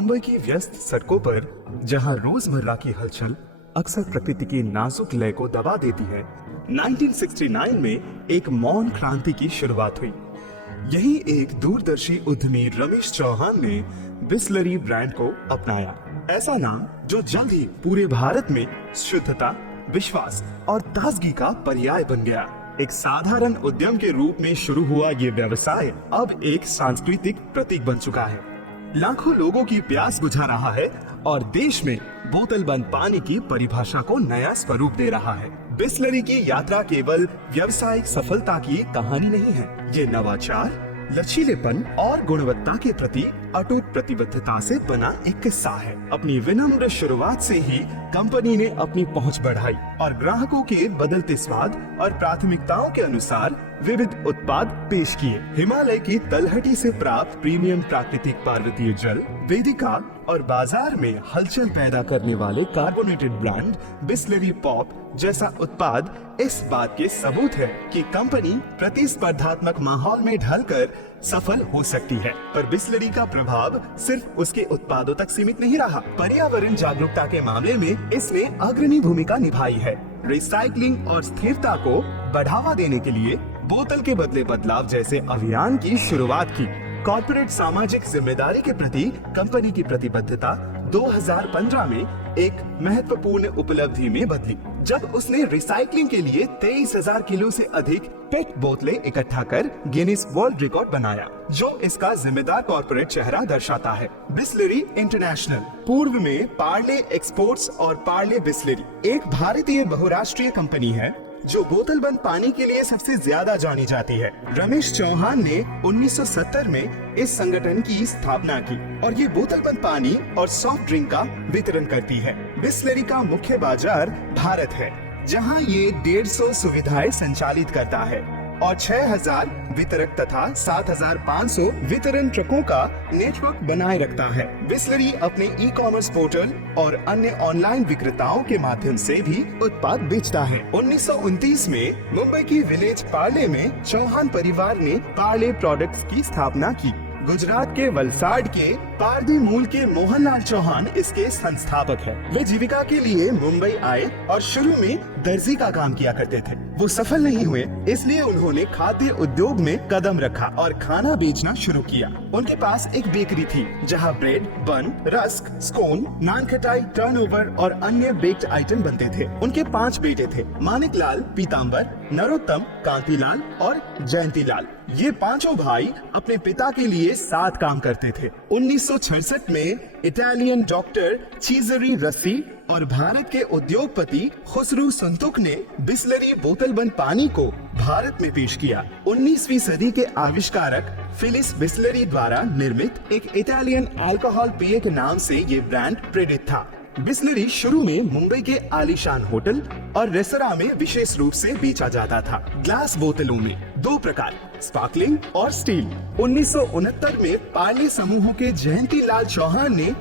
मुंबई की व्यस्त सड़कों पर जहां रोजमर्रा की हलचल अक्सर प्रकृति की नाजुक लय को दबा देती है, 1969 में एक मौन क्रांति की शुरुआत हुई। यही एक दूरदर्शी उद्यमी रमेश चौहान ने बिसलरी ब्रांड को अपनाया। ऐसा नाम जो जल्द ही पूरे भारत में शुद्धता, विश्वास और ताजगी का पर्याय बन गया। एक साधारण उद्यम के रूप में शुरू हुआ ये व्यवसाय अब एक सांस्कृतिक प्रतीक बन चुका है। लाखों लोगों की प्यास बुझा रहा है और देश में बोतल बंद पानी की परिभाषा को नया स्वरूप दे रहा है। बिसलरी की यात्रा केवल व्यावसायिक सफलता की कहानी नहीं है, ये नवाचार, लचीलेपन और गुणवत्ता के प्रति अटूट प्रतिबद्धता से बना एक किस्सा है। अपनी विनम्र शुरुआत से ही कंपनी ने अपनी पहुंच बढ़ाई और ग्राहकों के बदलते स्वाद और प्राथमिकताओं के अनुसार विविध उत्पाद पेश किए। हिमालय की तलहटी से प्राप्त प्रीमियम प्राकृतिक पार्वतीय जल, वेदिका और बाजार में हलचल पैदा करने वाले कार्बोनेटेड ब्रांड बिसलरी पॉप जैसा उत्पाद इस बात के सबूत है कि कंपनी प्रतिस्पर्धात्मक माहौल में ढलकर सफल हो सकती है। पर बिसलरी का प्रभाव सिर्फ उसके उत्पादों तक सीमित नहीं रहा। पर्यावरण जागरूकता के मामले में इसने अग्रणी भूमिका निभाई है। रिसाइकलिंग और स्थिरता को बढ़ावा देने के लिए बोतल के बदले बदलाव जैसे अभियान की शुरुआत की। कॉर्पोरेट सामाजिक जिम्मेदारी के प्रति कंपनी की प्रतिबद्धता 2015 में एक महत्वपूर्ण उपलब्धि में बदली, जब उसने रिसाइकलिंग के लिए 23,000 किलो से अधिक पेट बोतलें इकट्ठा कर गिनीज वर्ल्ड रिकॉर्ड बनाया, जो इसका जिम्मेदार कॉर्पोरेट चेहरा दर्शाता है। बिसलरी इंटरनेशनल, पूर्व में पार्ले एक्सपोर्ट्स और पार्ले बिसलरी, एक भारतीय बहुराष्ट्रीय कंपनी है जो बोतल बंद पानी के लिए सबसे ज्यादा जानी जाती है। रमेश चौहान ने 1970 में इस संगठन की स्थापना की और ये बोतल बंद पानी और सॉफ्ट ड्रिंक का वितरण करती है। बिसलरी का मुख्य बाजार भारत है, जहां ये 150 सुविधाएं संचालित करता है और 6,000 वितरक तथा 7,500 वितरण ट्रकों का नेटवर्क बनाए रखता है। बिसलरी अपने ई कॉमर्स पोर्टल और अन्य ऑनलाइन विक्रेताओं के माध्यम से भी उत्पाद बेचता है। 1929 में मुंबई की विलेज पार्ले में चौहान परिवार ने पार्ले प्रोडक्ट्स की स्थापना की। गुजरात के वलसाड के पारदी मूल के मोहनलाल चौहान इसके संस्थापक हैं। वे जीविका के लिए मुंबई आए और शुरू में दर्जी का काम किया करते थे। वो सफल नहीं हुए, इसलिए उन्होंने खाद्य उद्योग में कदम रखा और खाना बेचना शुरू किया। उनके पास एक बेकरी थी जहां ब्रेड, बन, रस्क, स्कोन, नान खटाई, टर्नओवर और अन्य बेक्ड आइटम बनते थे। उनके 5 बेटे थे, मानिकलाल, पीताम्बर, नरोत्तम, कांतिलाल और जयंतीलाल। ये पांचों भाई अपने पिता के लिए साथ काम करते थे। 1966 में इटालियन डॉक्टर चीजरी रस्सी और भारत के उद्योगपति खुसरू संतुक ने बिसलरी बोतल बंद पानी को भारत में पेश किया। 19वीं सदी के आविष्कारक फिलिस बिसलरी द्वारा निर्मित एक इटालियन अल्कोहल पेय के नाम से ये ब्रांड प्रेरित था। बिसलरी शुरू में मुंबई के आलीशान होटल और रेस्तरां में विशेष रूप से बेचा जाता था। ग्लास बोतलों में 2 प्रकार, स्पार्कलिंग और स्टील। 1969 में पार्ले समूह के जयंतीलाल चौहान ने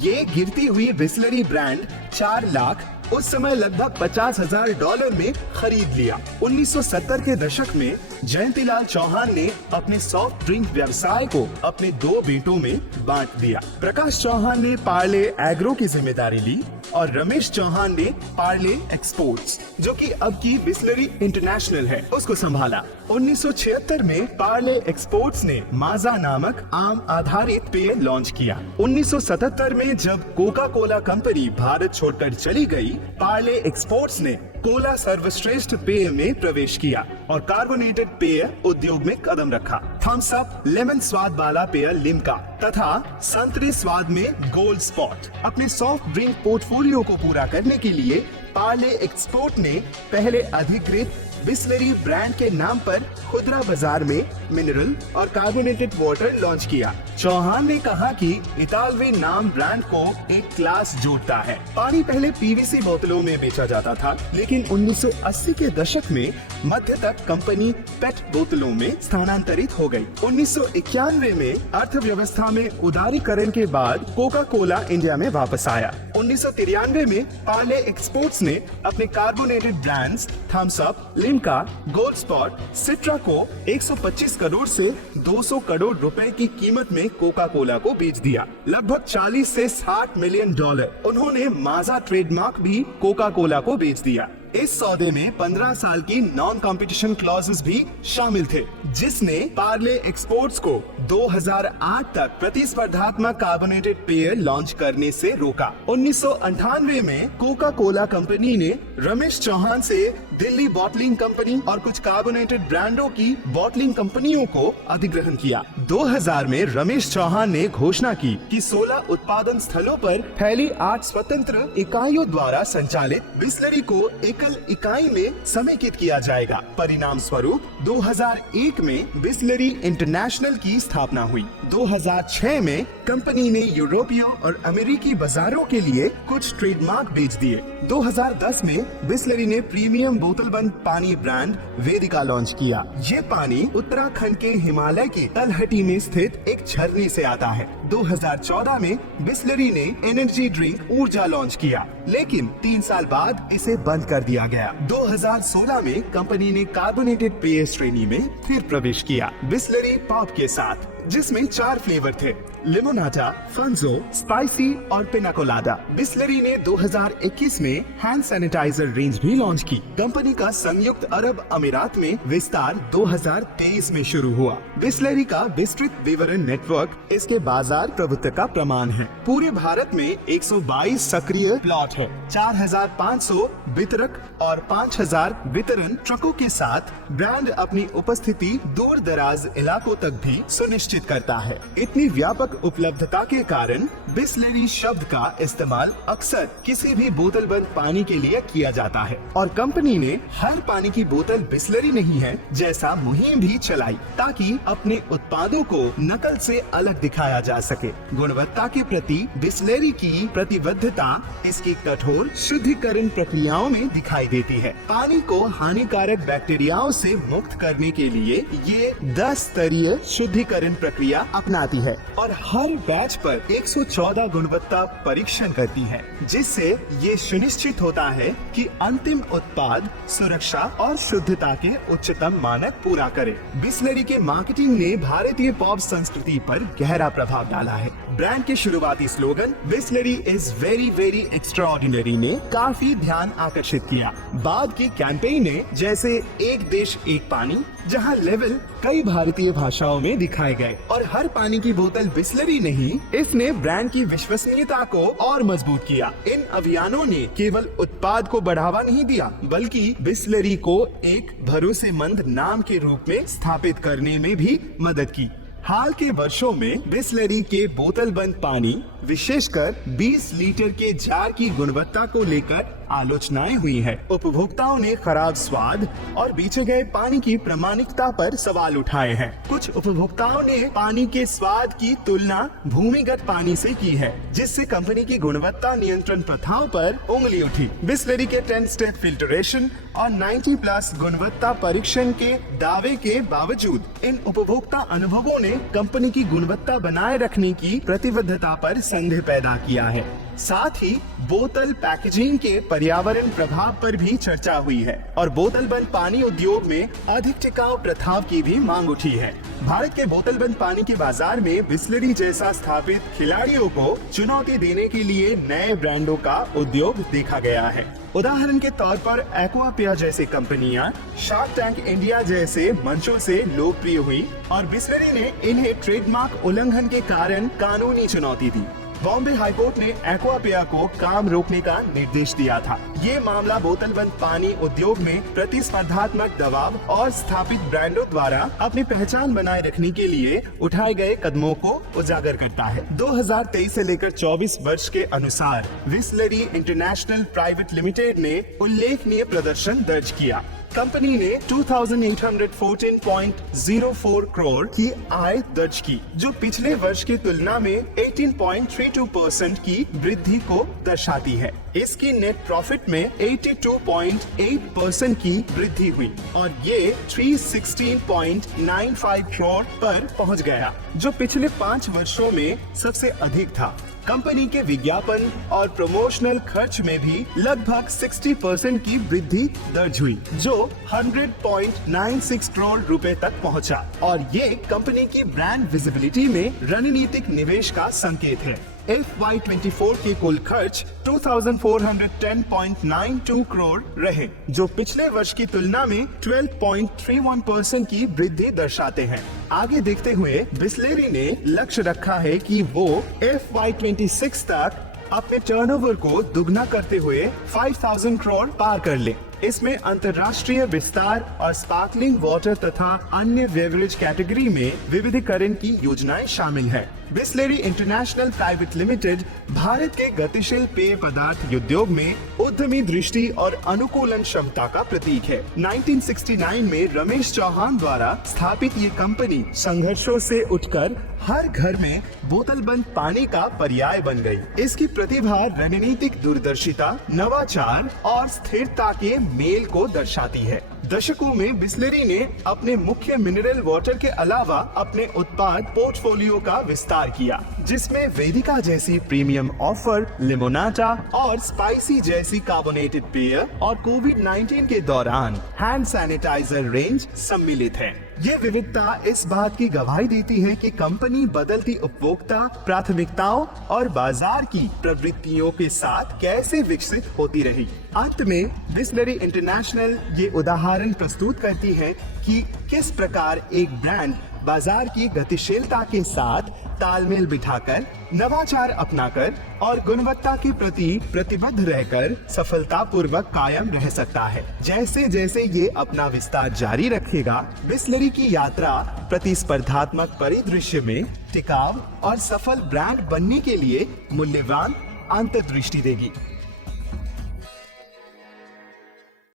ये गिरती हुई बिसलरी ब्रांड 4 लाख, उस समय लगभग $50,000 में खरीद लिया। 1970 के दशक में जयंतीलाल चौहान ने अपने सॉफ्ट ड्रिंक व्यवसाय को अपने 2 बेटों में बांट दिया। प्रकाश चौहान ने पार्ले एग्रो की जिम्मेदारी ली और रमेश चौहान ने पार्ले एक्सपोर्ट्स, जो कि अब की बिसलरी इंटरनेशनल है, उसको संभाला। 1976 में पार्ले एक्सपोर्ट्स ने माजा नामक आम आधारित पेय लॉन्च किया। 1977 में जब कोका कोला कंपनी भारत छोड़कर चली गई, पार्ले एक्सपोर्ट्स ने कोला सर्वश्रेष्ठ पेय में प्रवेश किया और कार्बोनेटेड पेय उद्योग में कदम रखा। थम्स अप, लेमन स्वाद वाला पेय लिम्का तथा संतरे स्वाद में गोल्ड स्पॉट। अपने सॉफ्ट ड्रिंक पोर्टफोलियो को पूरा करने के लिए पार्ले एक्सपोर्ट ने पहले अधिकृत बिसलरी ब्रांड के नाम पर खुदरा बाजार में मिनरल और कार्बोनेटेड वाटर लॉन्च किया। चौहान ने कहा कि इतालवी नाम ब्रांड को एक क्लास जोड़ता है। पानी पहले पीवीसी बोतलों में बेचा जाता था, लेकिन 1980 के दशक में मध्य तक कंपनी पेट बोतलों में स्थानांतरित हो गई। 1991 में अर्थव्यवस्था में उदारीकरण के बाद कोका कोला इंडिया में वापस आया। 1993 में पार्ले एक्सपोर्ट्स ने अपने carbonated brands Thums Up, Limca, Gold Spot, Citra को 125 करोड़ से 200 करोड़ रुपए की कीमत में कोका कोला को बेच दिया। लगभग 40 से 60 मिलियन डॉलर उन्होंने माजा ट्रेडमार्क भी कोका कोला को बेच दिया। इस सौदे में 15 साल की नॉन कॉम्पिटिशन क्लॉजेस भी शामिल थे, जिसने पार्ले एक्सपोर्ट्स को 2008 तक प्रतिस्पर्धात्मक कार्बोनेटेड पेय लॉन्च करने से रोका। 1998 में कोका कोला कंपनी ने रमेश चौहान से दिल्ली बॉटलिंग कंपनी और कुछ कार्बोनेटेड ब्रांडों की बॉटलिंग कंपनियों को अधिग्रहण किया। 2000 में रमेश चौहान ने घोषणा की कि 16 उत्पादन स्थलों पर फैली 8 स्वतंत्र इकाइयों द्वारा संचालित बिस्लरी को एकल इकाई में समेकित किया जाएगा। परिणाम स्वरूप 2001 में बिस्लरी इंटरनेशनल की स्थापना हुई। 2006 में कंपनी ने यूरोपीय और अमेरिकी बाजारों के लिए कुछ ट्रेडमार्क बेच दिए। 2010 में बिस्लरी ने प्रीमियम बोतलबंद पानी ब्रांड वेदिका लॉन्च किया। ये पानी उत्तराखंड के हिमालय की तलहटी में स्थित एक झरने से आता है। 2014 में बिस्लरी ने एनर्जी ड्रिंक ऊर्जा लॉन्च किया, लेकिन 3 साल बाद इसे बंद कर दिया गया। 2016 में कंपनी ने कार्बोनेटेड पेय श्रेणी में फिर प्रवेश किया, बिस्लरी पॉप के साथ, जिसमें 4 फ्लेवर थे, लिमोनाटा, फंजो, स्पाइसी और पिनाकोलाडा। बिस्लरी ने 2021 में हैंड सैनिटाइजर रेंज भी लॉन्च की। कंपनी का संयुक्त अरब अमीरात में विस्तार 2023 में शुरू हुआ। बिस्लरी का विस्तृत विवरण नेटवर्क इसके बाजार प्रभुत्व का प्रमाण है। पूरे भारत में 122 सक्रिय प्लॉट है, 4500 वितरक और 5000 वितरण ट्रकों के साथ ब्रांड अपनी उपस्थिति दूर दराज इलाकों तक भी सुनिश्चित करता है। इतनी व्यापक उपलब्धता के कारण बिस्लरी शब्द का इस्तेमाल अक्सर किसी भी बोतलबंद पानी के लिए किया जाता है, और कंपनी ने हर पानी की बोतल बिस्लरी नहीं है जैसा मुहिम भी चलाई, ताकि अपने उत्पादों को नकल से अलग दिखाया जा सके। गुणवत्ता के प्रति बिस्लरी की प्रतिबद्धता इसकी कठोर शुद्धिकरण प्रक्रियाओं में दिखाई देती है। पानी को हानिकारक बैक्टीरियाओं से मुक्त करने के लिए ये 10 स्तरीय शुद्धिकरण प्रक्रिया अपनाती है और हर बैच पर 114 गुणवत्ता परीक्षण करती है, जिससे ये सुनिश्चित होता है कि अंतिम उत्पाद सुरक्षा और शुद्धता के उच्चतम मानक पूरा करे। बिस्लरी के मार्केटिंग ने भारतीय पॉप संस्कृति पर गहरा प्रभाव डाला है। ब्रांड के शुरुआती slogan Bisleri is very very extraordinary ने काफी ध्यान आकर्षित किया। बाद के कैंपेन ने जैसे एक देश एक पानी, जहां लेवल कई भारतीय भाषाओं में दिखाए गए और हर पानी की बोतल बिस्लरी नहीं, इसने ब्रांड की विश्वसनीयता को और मजबूत किया। इन अभियानों ने केवल उत्पाद को बढ़ावा नहीं दिया, बल्कि बिस्लरी को एक भरोसेमंद नाम के रूप में स्थापित करने में भी मदद की। हाल के वर्षों में बिस्लरी के बोतलबंद पानी, विशेषकर 20 लीटर के जार की गुणवत्ता को लेकर आलोचनाएं हुई है। उपभोक्ताओं ने खराब स्वाद और बेचे गए पानी की प्रामाणिकता पर सवाल उठाए हैं। कुछ उपभोक्ताओं ने पानी के स्वाद की तुलना भूमिगत पानी से की है, जिससे कंपनी की गुणवत्ता नियंत्रण प्रथाओं पर उंगली उठी। बिस्लरी के 10 स्टेप फिल्ट्रेशन और 90+ गुणवत्ता परीक्षण के दावे के बावजूद इन उपभोक्ता अनुभवों ने कंपनी की गुणवत्ता बनाए रखने की प्रतिबद्धता पर संदेह पैदा किया है। साथ ही बोतल पैकेजिंग के पर्यावरण प्रभाव पर भी चर्चा हुई है और बोतलबंद पानी उद्योग में अधिक टिकाऊ प्रथाओं की भी मांग उठी है। भारत के बोतलबंद पानी के बाजार में बिस्लरी जैसा स्थापित खिलाड़ियों को चुनौती देने के लिए नए ब्रांडों का उद्योग देखा गया है। उदाहरण के तौर पर एक्वापिया जैसी कंपनियां शार्क टैंक इंडिया जैसे मंचों से लोकप्रिय हुई और बिस्लरी ने इन्हें ट्रेडमार्क उल्लंघन के कारण कानूनी चुनौती दी। बॉम्बे हाईकोर्ट ने एक्वापिया को काम रोकने का निर्देश दिया था। ये मामला बोतलबंद पानी उद्योग में प्रतिस्पर्धात्मक दबाव और स्थापित ब्रांडों द्वारा अपनी पहचान बनाए रखने के लिए उठाए गए कदमों को उजागर करता है। 2023 से लेकर 24 वर्ष के अनुसार बिस्लरी इंटरनेशनल प्राइवेट लिमिटेड ने उल्लेखनीय प्रदर्शन दर्ज किया। कंपनी ने 2814.04 करोड़ की आय दर्ज की, जो पिछले वर्ष की तुलना में 18.32% की वृद्धि को दर्शाती है। इसकी नेट प्रॉफिट में 82.8% की वृद्धि हुई और ये 316.95 करोड़ पर पहुंच गया, जो पिछले 5 वर्षों में सबसे अधिक था। कंपनी के विज्ञापन और प्रमोशनल खर्च में भी लगभग 60% की वृद्धि दर्ज हुई, जो 100.96 करोड़ रुपए तक पहुंचा। और ये कंपनी की ब्रांड विजिबिलिटी में रणनीतिक निवेश का संकेत है। FY24 के कुल खर्च 2410.92 करोड़ रहे, जो पिछले वर्ष की तुलना में 12.31% की वृद्धि दर्शाते हैं। आगे देखते हुए बिस्लेरी ने लक्ष्य रखा है कि वो FY26 तक अपने टर्नओवर को दुगना करते हुए 5000 करोड़ पार कर ले। इसमें अंतर्राष्ट्रीय विस्तार और स्पार्कलिंग वाटर तथा अन्य बेवरेज कैटेगरी में विविधीकरण की योजनाएं शामिल हैं। Bisleri international private limited Bharat के गतिशील पेय पदार्थ उद्योग में उद्यमी दृष्टि और अनुकूलन क्षमता का प्रतीक है। 1969 में रमेश चौहान द्वारा स्थापित ये कंपनी संघर्षों से उठकर हर घर में बोतलबंद पानी का पर्याय बन गई। इसकी प्रतिभा रणनीतिक दूरदर्शिता, नवाचार और स्थिरता के मेल को दर्शाती है। दशकों में बिस्लेरी ने अपने मुख्य मिनरल वाटर के अलावा अपने उत्पाद पोर्टफोलियो का विस्तार किया, जिसमें वेदिका जैसी प्रीमियम ऑफर, लिमोनाटा और स्पाइसी जैसी कार्बोनेटेड पेय और कोविड-19 के दौरान हैंड सैनिटाइजर रेंज सम्मिलित है। ये विविधता इस बात की गवाही देती है कि कंपनी बदलती उपभोक्ता प्राथमिकताओं और बाजार की प्रवृत्तियों के साथ कैसे विकसित होती रही। अंत में बिस्लेरी इंटरनेशनल ये उदाहरण प्रस्तुत करती है कि किस प्रकार एक ब्रांड बाजार की गतिशीलता के साथ तालमेल बिठाकर, नवाचार अपनाकर और गुणवत्ता के प्रति प्रतिबद्ध रहकर सफलतापूर्वक कायम रह सकता है। जैसे जैसे ये अपना विस्तार जारी रखेगा, बिस्लेरी की यात्रा प्रतिस्पर्धात्मक परिदृश्य में टिकाऊ और सफल ब्रांड बनने के लिए मूल्यवान अंतर्दृष्टि देगी।